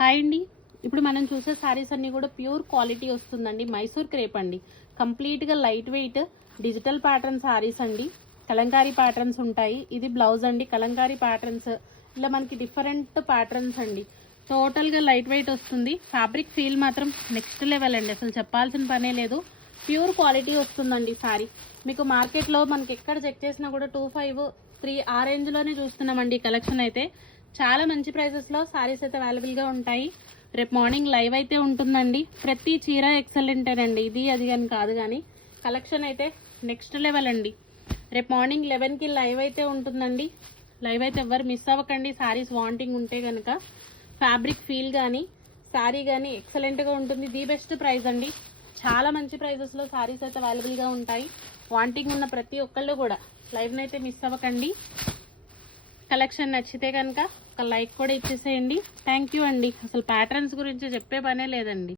Hi అండి. ఇప్పుడు మనం చూసే శారీస్ అన్నీ కూడా ప్యూర్ క్వాలిటీ వస్తుందండి. మైసూర్ క్రేప్ అండి. కంప్లీట్గా light weight digital pattern saris అండి. కలంకారీ ప్యాటర్న్స్ ఉంటాయి. ఇది బ్లౌజ్ అండి. కలంకారీ ప్యాటర్న్స్ ఇలా మనకి డిఫరెంట్ ప్యాటర్న్స్ అండి. టోటల్గా లైట్ వెయిట్ వస్తుంది. ఫ్యాబ్రిక్ ఫీల్ మాత్రం నెక్స్ట్ లెవెల్ అండి. అసలు చెప్పాల్సిన పనే లేదు. ప్యూర్ క్వాలిటీ వస్తుందండి శారీ. మీకు మార్కెట్లో మనకి ఎక్కడ చెక్ చేసినా కూడా 2,500, 3 ఆ రేంజ్లోనే చూస్తున్నామండి. కలెక్షన్ అయితే చాలా మంచి ప్రైజెస్లో శారీస్ అయితే అవైలబుల్గా ఉంటాయి. రేపు మార్నింగ్ లైవ్ అయితే ఉంటుందండి. ప్రతి చీర ఎక్సలెంటేనండి. ఇది అది అని కాదు, కానీ కలెక్షన్ అయితే నెక్స్ట్ లెవెల్ అండి. రేపు మార్నింగ్ 11కి లైవ్ అయితే ఉంటుందండి. లైవ్ అయితే ఎవరు మిస్ అవ్వకండి. శారీస్ వాంటింగ్ ఉంటే కనుక ఫ్యాబ్రిక్ ఫీల్ కానీ శారీ కానీ ఎక్సలెంట్గా ఉంటుంది. ది బెస్ట్ ప్రైస్ అండి. చాలా మంచి ప్రైజెస్లో శారీస్ అయితే అవైలబుల్గా ఉంటాయి. వాంటింగ్ ఉన్న ప్రతి ఒక్కళ్ళు కూడా లైవ్ని అయితే మిస్ అవ్వకండి. కలెక్షన్ నచ్చితే కనుక ఒక లైక్ కూడా ఇచ్చేసేయండి. థ్యాంక్ యూ అండి. అసలు ప్యాటర్న్స్ గురించి చెప్పే పనే లేదండి.